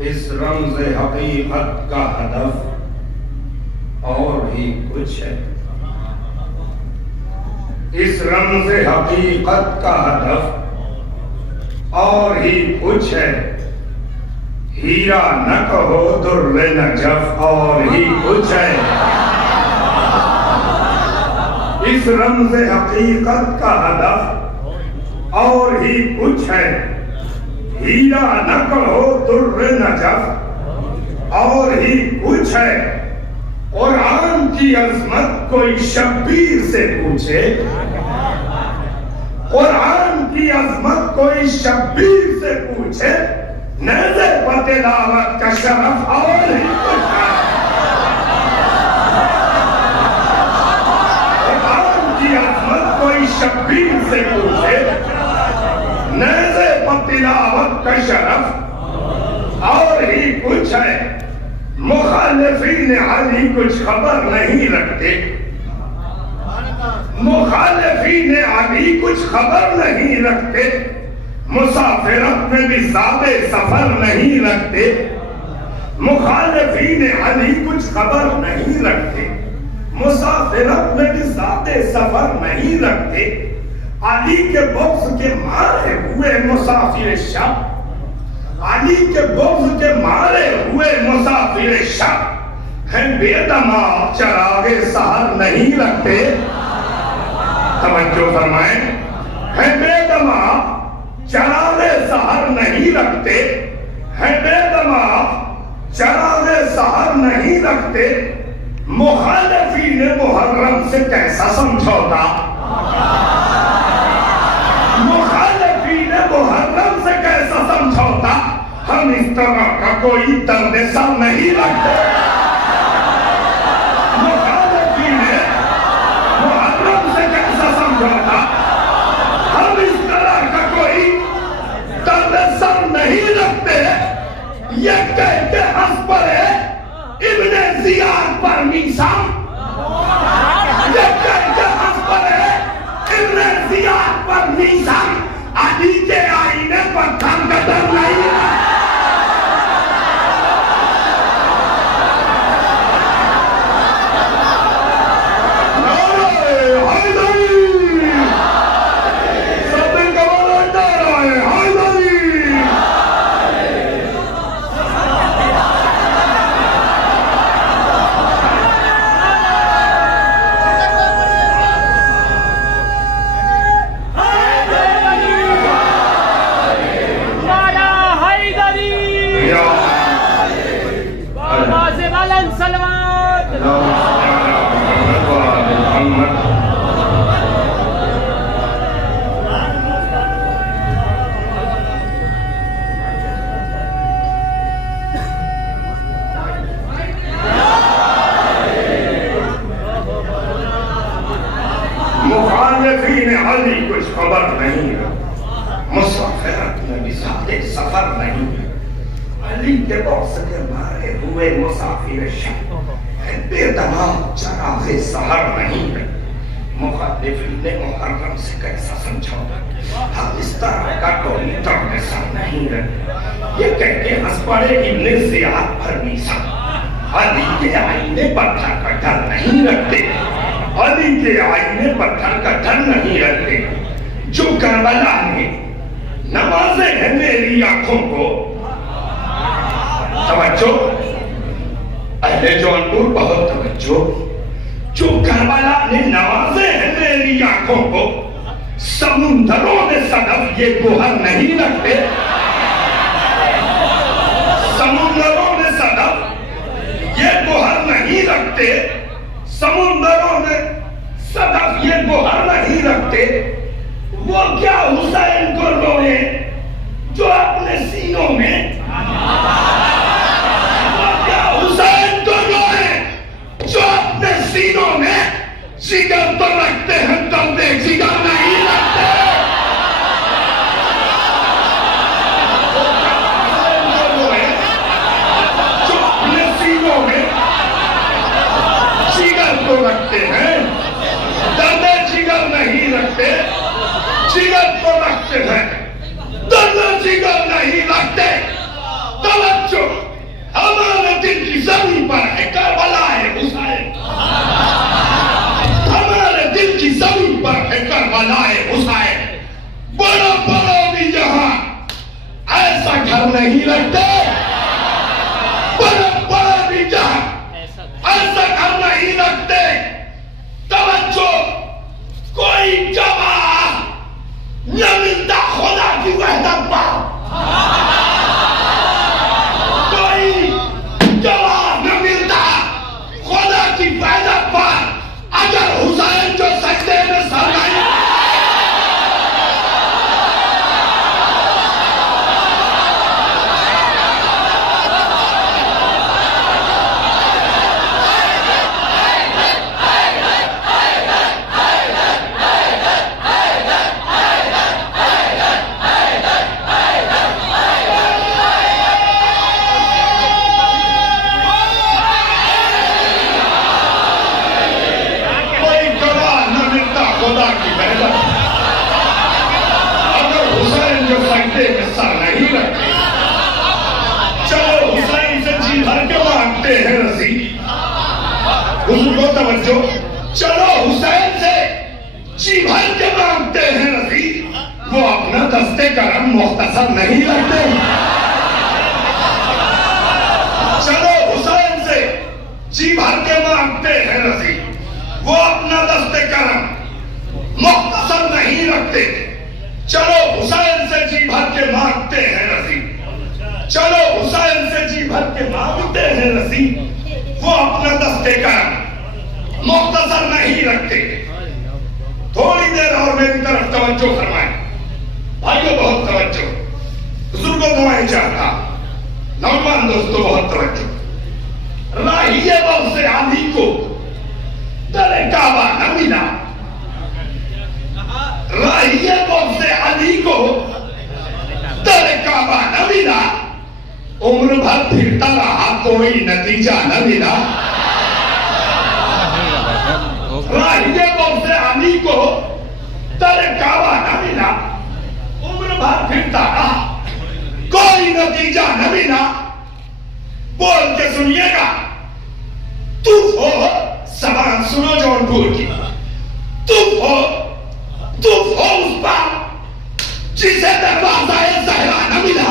इस रमज़ हकीकत का हदफ और ही कुछ है। इस रमज़ हकीकत का हदफ और ही कुछ है। हीरा न कहो दुर्रे नजफ और ही कुछ है। इस रमज़ हकीकत का हदफ और ही कुछ है। हीरा न कहो दुर्रे नजफ और ही कुछ है। कुरान की अजमत कोई शब्बीर से पूछे, कुरान की अजमत कोई शब्बीर से पूछे, नज़े बतिलावत का शरफ और ही कुछ है। कुरान की अजमत कोई शब्बीर से पूछे, नज़े बतिलावत का शरफ और ही कुछ है। मुखालिफीन अली कुछ खबर नहीं रखते, मुखालिफीन अली कुछ खबर नहीं रखते। मुसाफिरत में भी ज़ादे सफर नहीं रखते। मुखालिफीन अली कुछ खबर नहीं रखते, मुसाफिरत में भी ज़ादे सफर नहीं रखते। अली के बुग़्ज़ के मारे हुए मुसाफिर शब, अली के बुग़्ज़ के मारे हुए मुसाफिर शब हैं बेदमाग चरागे सहर नहीं रखते। तवज्जो फरमाएं, हैं बेदमाग चरागे सहर नहीं रखते, हैं बेदमाग चरागे सहर नहीं रखते। मुखालिफीन मुहर्रम से कैसा समझौता, मुखालिफीन मुहर्रम से कैसा समझौता। हम इस तरह का कोई दर्द सर नहीं रखते। मुखालिफीन मुहर्रम से कैसा समझौता, हम इस तरह का कोई दर्द सर नहीं रखते। ये कहते हंस पड़े इब्ने जियाद पर मीसाम, ये कहते हंस पड़े इब्ने जियाद पर मीसाम। अली के आईने पर धन का डर नहीं है। मुखालिफीन अली कुछ खबर नहीं है, मुसाफिरत में भी ज़ादे सफर नहीं है। अली के बुग़्ज़ के मारे हुए मुसाफिर शब हैं बेदमाग चरागे सहर नहीं है। मुखालिफीन मुहर्रम से कैसा समझौता, हम इस तरह का कोई दर्द सर नहीं है। ये कह के हंस पड़े इब्ने ज़ियाद पर मीसाम। अली के आईने पत्थर का डर नहीं रखते, अली के आईने पत्थर का डर नहीं रखते। जो करबला में नवाजे हैं मेरी आंखों को, तवज्जो अहले जौनपुर बहुत तवज्जो। जो करबला ने नवाजे हैं मेरी आंखों को, समुंदरों में सदफ ये गोहर नहीं रखते। समुंदरों में सदफ ये गोहर नहीं रखते, समुंदरों में सदफ ये गोहर नहीं रखते। वो क्या हुसैन को रोए जो अपने सीनों में, वो क्या हुसैन को रोए जो अपने सीनों में जिगर तो रखते हैं, दर्द जिगर नहीं रखते। जो अपने सीनों में जिगर तो रखते हैं, दर्द जिगर नहीं रखते। ऐसा घर नहीं रखते, बड़े बड़े लीडर ऐसा घर नहीं रखते। तवज्जो, कोई गवाह न मिलता खुदा की वहदत पर, कोई गवाह न मिलता खुदा की वहदत पर। अगर हुसैन जो सजदे में सर नहीं, खुदा की वहदत, अगर हुसैन जो सजदे में सर नहीं रखते, चलो हुसैन से जी भर के मांगते हैं रसीद। उसको तवज्जो, चलो हुसैन से जी भर के मांगते हैं रसीद। वो अपना दस्ते करम मुख्तसर नहीं रखते। चलो हुसैन से जी भर के मांगते हैं रसीद, वो अपना दस्ते करम मुख्तसर नहीं रखते। चलो हुसैन से जी भर के मांगते हैं रसीद, चलो हुसैन से जी भर के मांगते हैं रसीद। वो अपना दस्ते करम मुख्तसर नहीं रखते। थोड़ी देर और मेरी तरफ तवज्जो फरमाएं भाइयों, बहुत तवज्जो। बुजुर्गों को मैं चाहता, नौजवान दोस्तों बहुत तवज्जो। राहिए बल से आली को दरे काबा न मिला, राहिए बल से अली को दरे काबा न मिला। उम्र भर फिरता रहा, कोई नतीजा न मिला। राहिए बल से अली को दरे काबा न मिला। उम्र भर फिरता रहा, कोई नतीजा न मिला। बोल के सुनिएगा, तू हो सवाल सुनो जौनपुर की, तू हो उस पर जिसे दरवाजा ज़हरा न मिला।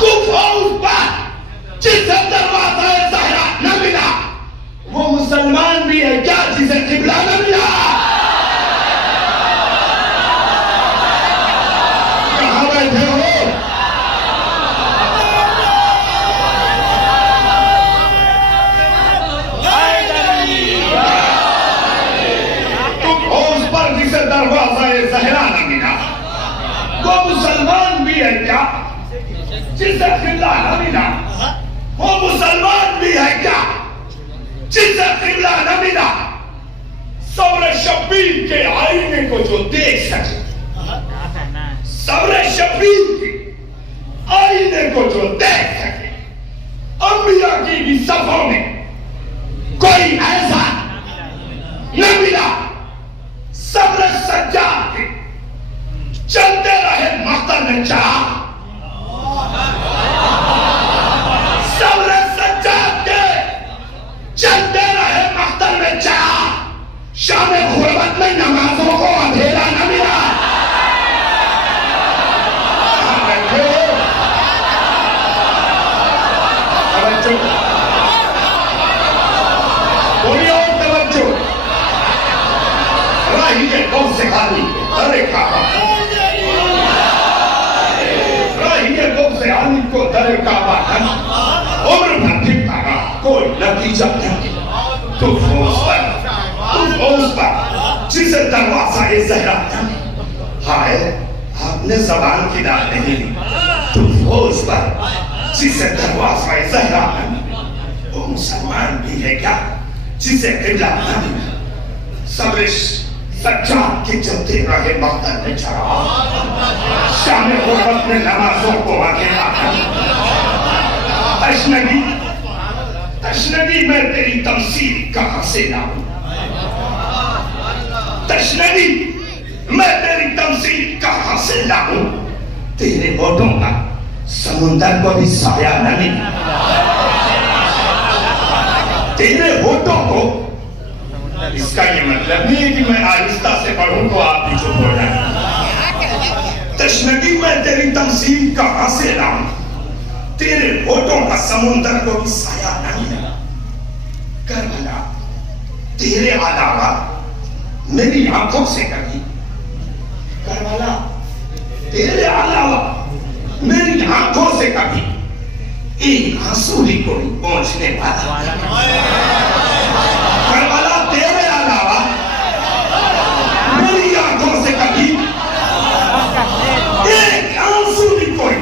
तू हो उस पर जिसे दरवाजा ज़हरा न मिला। वो मुसलमान भी है क्या जिसे किबला न मिला? कहां बैठे हो? दरवाजा ज़हरा न मिला। वो मुसलमान भी है क्या जिसे किबला न मिला? वो मुसलमान भी है क्या जिसे किबला न मिला? सब्र शब्बीर के आईने को जो देख सके, सब्र शब्बीर के आईने को जो देख सके, अंबिया की भी सफों में कोई ऐसा न मिला। सब्र सज्जाद के चलते रहे मख्तर में चाह, सब्र सज्जाद के चलते रहे मख्तर में चाह। शाम गुरबत में नमाजों को अंधेरा न मिला। बोलिए और तवज्जो। राहिए कौन से खाली दरे काबा, राहिए कौन से आली को दरे काबा न, उम्र भर फिरता रहा, कोई नतीजा नहीं। तू उस पर जिसे दरवाजा ज़हरा न, हाय आपने ज़बान की दाल नहीं ली। तू उस पर जिसे दरवाजा ज़हरा न, वो मुसलमान भी है क्या जिसे किबला न मिला। सब्र सज्जाद के चलते रहे मख्तर में चढ़ा, शाम गुरबत में नमाजों को अकेला। तशनगी मैं तेरी तमसील कहां से लाऊं? तशनगी मैं तेरी तमसील कहां से लाऊं? तेरे होठों का समुंदर को भी साया न मिला। तेरे होठों को, इसका ये मतलब नहीं है कि मैं आहिस्ता से पढ़ूं तो आप भी चुप हो जाए। तशनगी मैं तेरी तमसील कहां से लाऊं, तेरे होठों का समुंदर को भी साया नहीं मिला। करबला तेरे अलावा मेरी आंखों से कभी, करबला तेरे अलावा मेरी आंखों से कभी एक आंसू ही कोई पहुंचने वाला। करबला तेरे अलावा मेरी आंखों से कभी एक आंसू भी कोई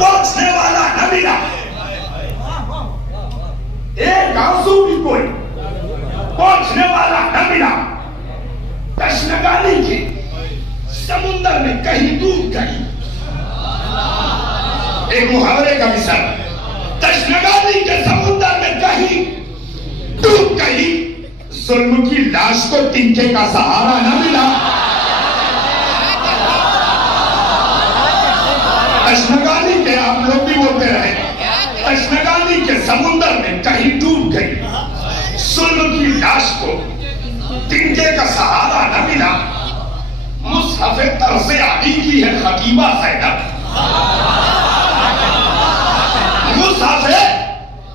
पहुंचने वाला न मिला। एक आंसू भी कोई पहुंचने वाला न मिला। तशनगानी के समुंदर में कहीं डूब गई। एक मुहावरे का मिसाल, तशनगानी के समुंदर में कहीं डूब गई। जुल्म की लाश को तिनके का सहारा न मिला। तशनगानी के, आप लोग भी बोलते रहे, तशनगानी के समुंदर में कहीं डूब गई। जुल्म की लाश को तिनके का सहारा न मिला। मुसहफ़े तर्ज़े आली की है खतीबा ज़ैनब। मुसहफ़े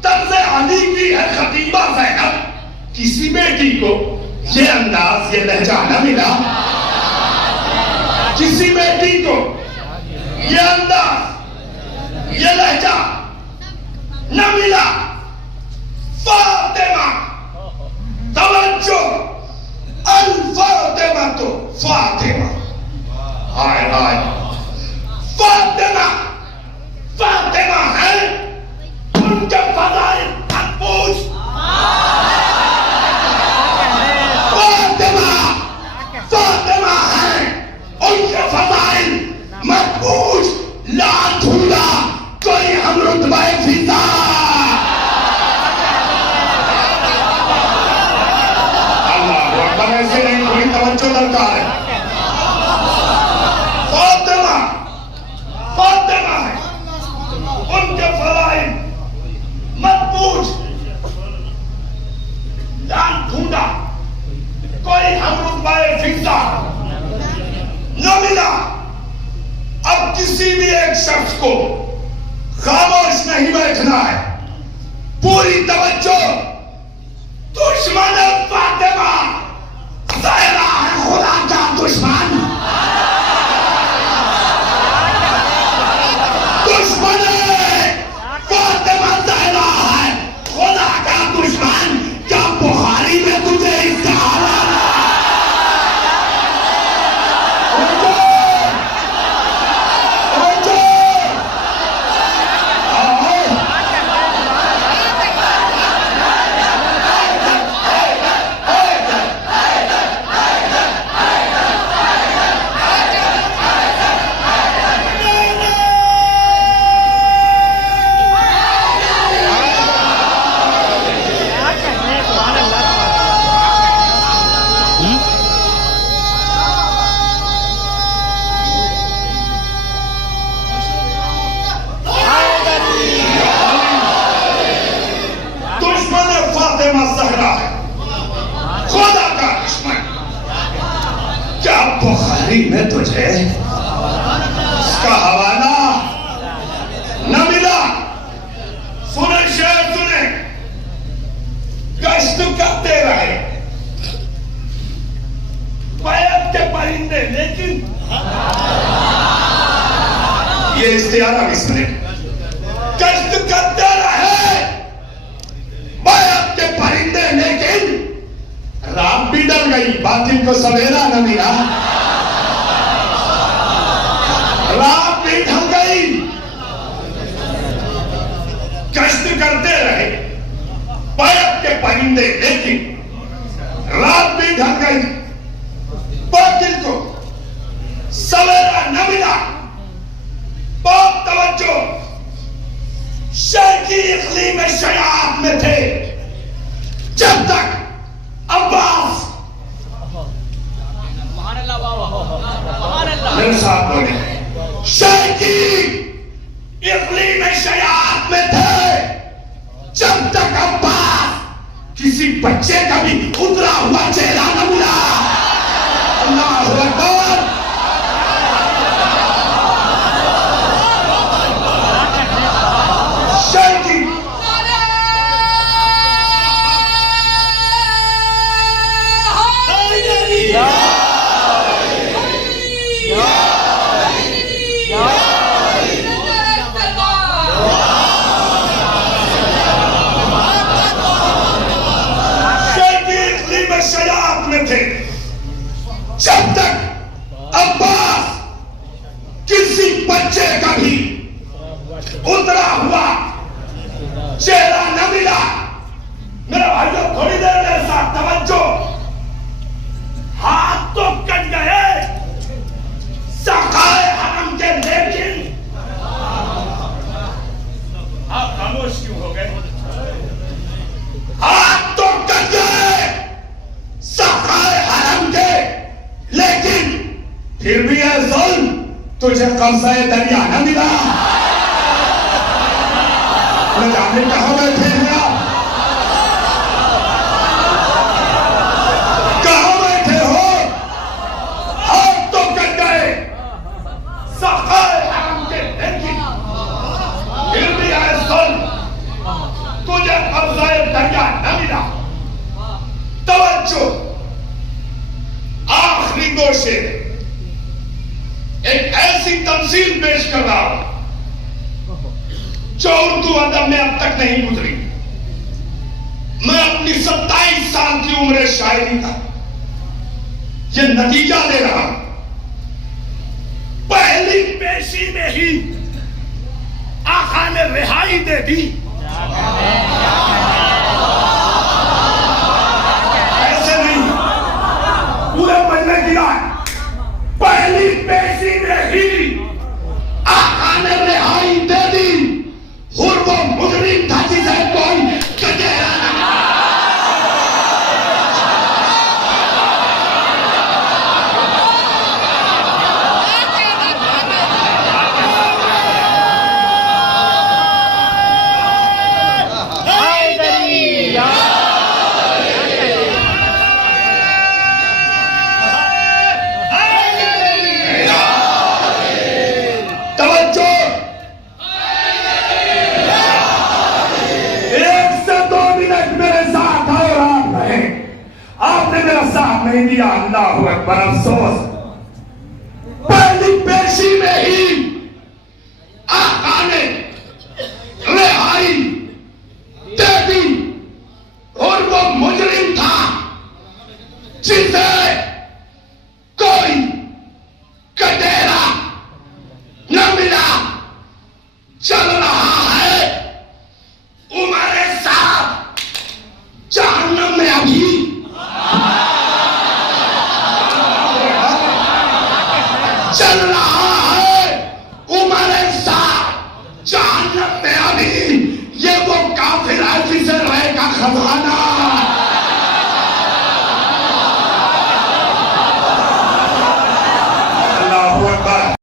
तर्ज़े आली की है खतीबा ज़ैनब। किसी बेटी को ये अंदाज, ये लहजा न मिला। किसी बेटी को ये अंदाज, ये लहजा न मिला। फातिमा तवज्जो, अल फातिमा तो फातिमा, हाय हाय फातिमा, फातिमा है, उनके फज़ाइल मत पूछ। फातिमा, फातिमा है, उनके फज़ाइल मत पूछ। ला ढूंढा कोई हम रुतबे फिजा। ऐसे नहीं, कोई तवज्जो दरकार है। फातिमा, फातिमा है, उनके फज़ाइल मत पूछ। लान ढूंढा कोई हम रुतबे फिजा न मिला। अब किसी भी एक शख्स को खामोश नहीं बैठना है। पूरी तवज्जो। दुश्मन फातिमा ज़हरा है, खुदा का दुश्मन। दुश्मन फातिमा ज़हरा है, खुदा का दुश्मन। क्या बुखारी में तुझे इसका में तुझे इसका हवाला न मिला। सुने शेर सुने, गश्त करते रहे बैत के परिंदे, लेकिन ये इस्तियारा भी सुने, गश्त करते रहे बैत के परिंदे, लेकिन रात भी डर गई, बातिल को सवेरा न मिला। रात भी ढल गई, गश्त करते रहे बैत के परिंदे, लेकिन रात भी ढल गई, बातिल को सवेरा न मिला। बहुत तवज्जो। शर्की इक़लीम शयात में थे जब तक अब्बास मेरे साथ बोले, शर्की इक़लीम शयात में थे जब तक अब्बास किसी बच्चे का भी उतरा हुआ चेहरा न मिला। अल्लाहु अकबर, बच्चे का भी उतरा हुआ चेहरा न मिला। मेरे भाइयों थोड़ी देर मेरे साथ तवज्जो, हाथ तो कट गए सखाए हराम के, लेकिन आप खामोश क्यों हो गए? हाथ तो कट गए सखाए हराम के, लेकिन फिर भी है जुल्म, तुझे कब्ज़े दरिया न मिला। न जाने कहां बैठे हैं आप, कहां बैठे हो? हाथ तो कट गए सखाए हराम के, लेकिन फिर भी है जुल्म, तुझे कब्ज़े दरिया न मिला। तवज्जो, आखिरी दो शेर एक ऐसी तमसील पेश कर रहा हूं जो उर्दू अदब में अब तक नहीं गुजरी। मैं अपनी 27 साल की उम्र शायरी का ये नतीजा दे रहा हूं। पहली पेशी में ही आका ने रिहाई दे दी। ऐसे नहीं, पूरे मजमे की रात पहली पेशी में ही आका ने रिहाई दे दी। और वो मुजरिम था जिसे कोई कचेरा नहीं दिया। अल्लाह अकबर, अफसोस। पहली पेशी में ही आका ने रिहाई दे दी और वो मुजरिम था जिसे कोई कटेरा न मिला। चल रहा है उमर साहब जहन्नम में अभी। चल रहा है उमर साहब जहन्नम में अभी। ये वो काफिर है जिसे रहेगा खजाना।